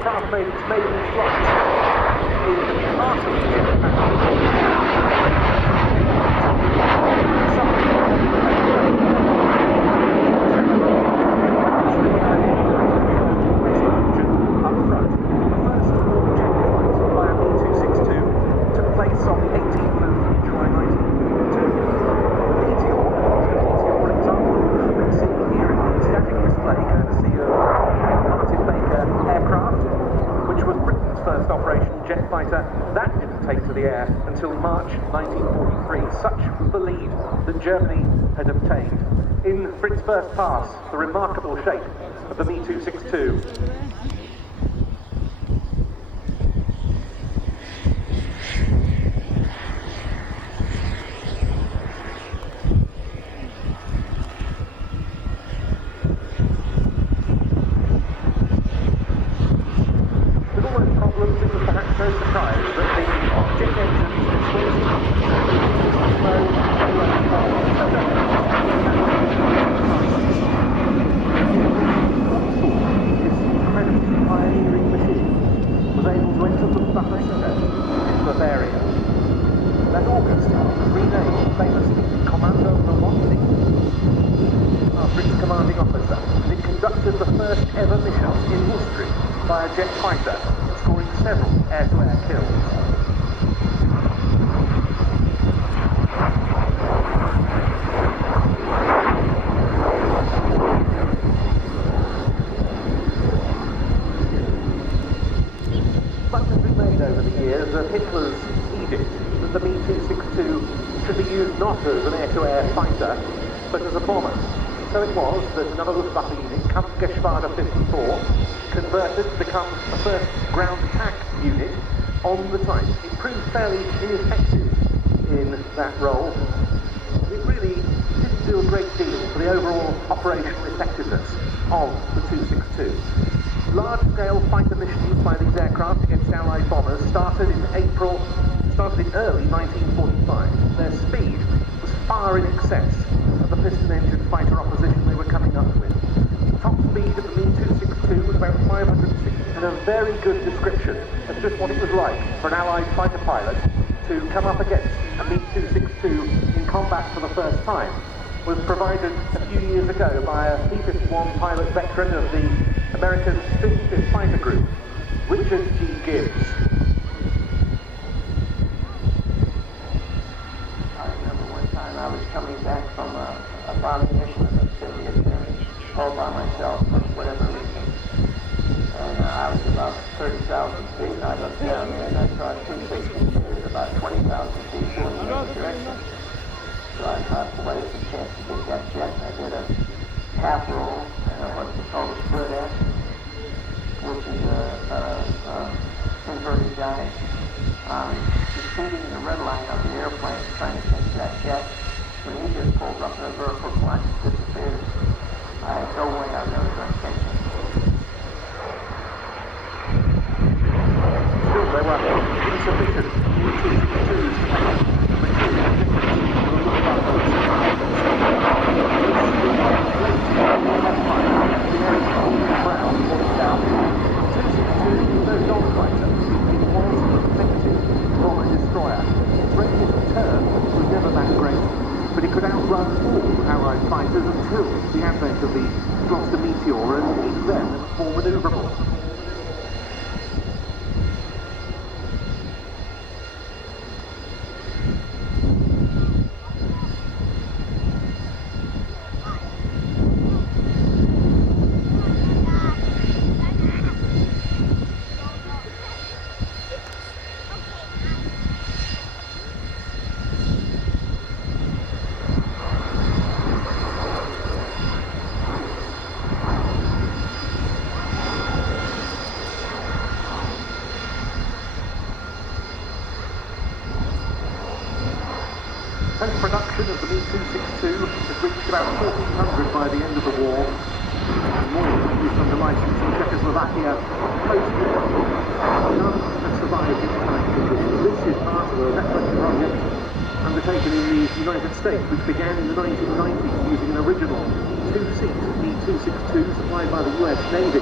aircraft made its maiden flight in part of the jetpack. Up front, the first all-jet flight by a Me262 took place on the 18th of July 1942. Meteor is a Meteor example that we've seen here in the static display courtesy of Martin Baker aircraft, which was Britain's first operational jet fighter. That didn't take to the air until March 1943. Such was the lead that Germany had obtained. In Fritz First Pass, the remarkable shape of the Me262. With all its problems, it was perhaps no surprise that the jet engines pioneering machine was able to enter the Bavaria in Bavaria. That August was renamed famously Kommando Milwaukee after its commanding officer, and it conducted the first ever mission in history by a jet fighter, scoring several air-to-air kills. Much has been made over the years of Hitler's edict that the Me262 should be used not as an air-to-air fighter, but as a bomber. So it was that another Luftwaffe unit, Kampfgeschwader 54, converted to become the first ground attack unit on the type. It proved fairly ineffective in that role. It really didn't do a great deal for the overall operational effectiveness of the 262. Large-scale fighter missions by these aircraft against Allied bombers started in early 1945. Their speed was far in excess of the piston-engine fighter opposition they were coming up with. The top speed of the Me262 was about 560, and a very good description of just what it was like for an Allied fighter pilot to come up against a Me262 in combat for the first time was provided a few years ago by a P-51 pilot veteran of the American 55th Fighter Group, Richard G. Gibbs. I remember one time I was coming back from a bombing mission in the Soviet Union, all by myself for whatever reason. And I was about 30,000 feet, and I looked down there and I saw two stations at about 20,000 feet going in the direction. So I thought, well, it's a chance to get that jet. And I did a half roll, what's called a split S, which is a inverted dive. Just shooting the red line of the airplane, trying to catch that jet. When he just pulls up in a vertical climb, it disappears. I had no way I was ever going to catch him. Still, there were insufficient Me262s to make but it could outrun all Allied fighters until the advent of the Gloucester Meteor, and even then it was more manoeuvrable. Tank production of the Me262 has reached about 1,400 by the end of the war, and more used under license in Czechoslovakia post-war. None have survived its current conditions. This is part of a reproduction project undertaken in the United States, which began in the 1990s using an original two-seat Me262 supplied by the US Navy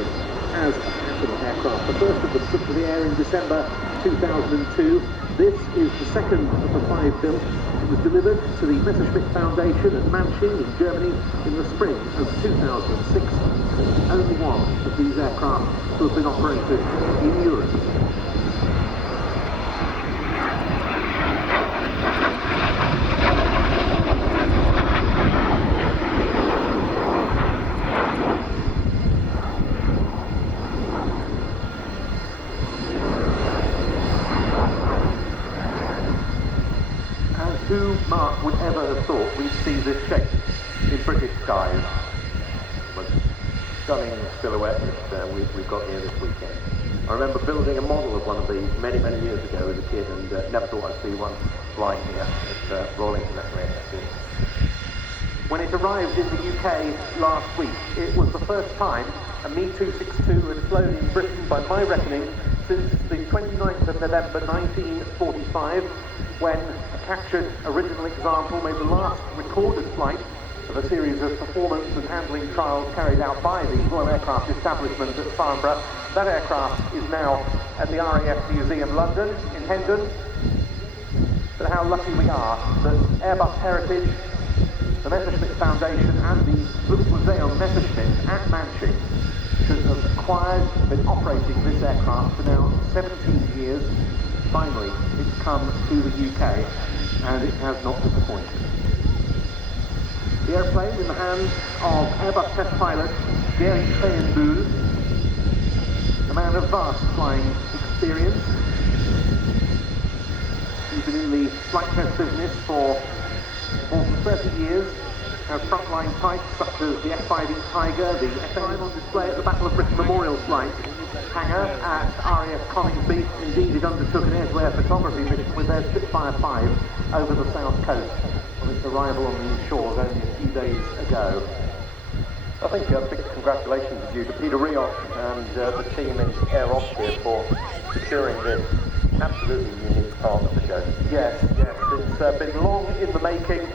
as a capital aircraft. aircraft. The first of them put to the air in December 2002. This is the second of the 5 built. It was delivered to the Messerschmitt Foundation at Manching in Germany in the spring of 2006. It's only one of these aircraft to have been operated in Europe. Who, Mark, would ever have thought we'd see this shape in British skies? Well, stunning silhouette that we've got here this weekend. I remember building a model of one of these many, many years ago as a kid, and never thought I'd see one flying here at Royal International Airport. When it arrived in the UK last week, it was the first time a Me262 had flown in Britain, by my reckoning, since the 29th of November 1945, when a captured original example made the last recorded flight of a series of performance and handling trials carried out by the Royal Aircraft Establishment at Farnborough. That aircraft is now at the RAF Museum London in Hendon. But how lucky we are that Airbus Heritage, the Messerschmitt Foundation and the Luftmuseum Messerschmitt at Manching should have acquired and been operating this aircraft for now 17 years. Finally, it's come to the UK, and it has not disappointed. The airplane in the hands of Airbus test pilot Gary Kleyenboul, a man of vast flying experience. He's been in the flight test business for more than 30 years, has frontline types such as the F-5E Tiger, the F-9 on display at the Battle of Britain Memorial Flight hangar at RAF Coningsby. Indeed, it undertook an air-to-air photography mission with their Spitfire 5 over the south coast on its arrival on these shores only a few days ago. I think a big congratulations is due to Peter RIAT and the team in Air Austria for securing this absolutely unique part of the show. Yes, it's been long in the making,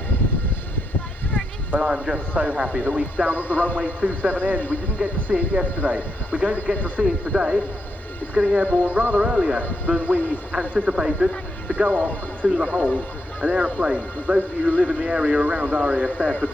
but I'm just so happy that we're down at the runway 27 end. We didn't get to see it yesterday. We're going to get to see it today. It's getting airborne rather earlier than we anticipated to go off to the hole, an aeroplane. Those of you who live in the area around RAF Air could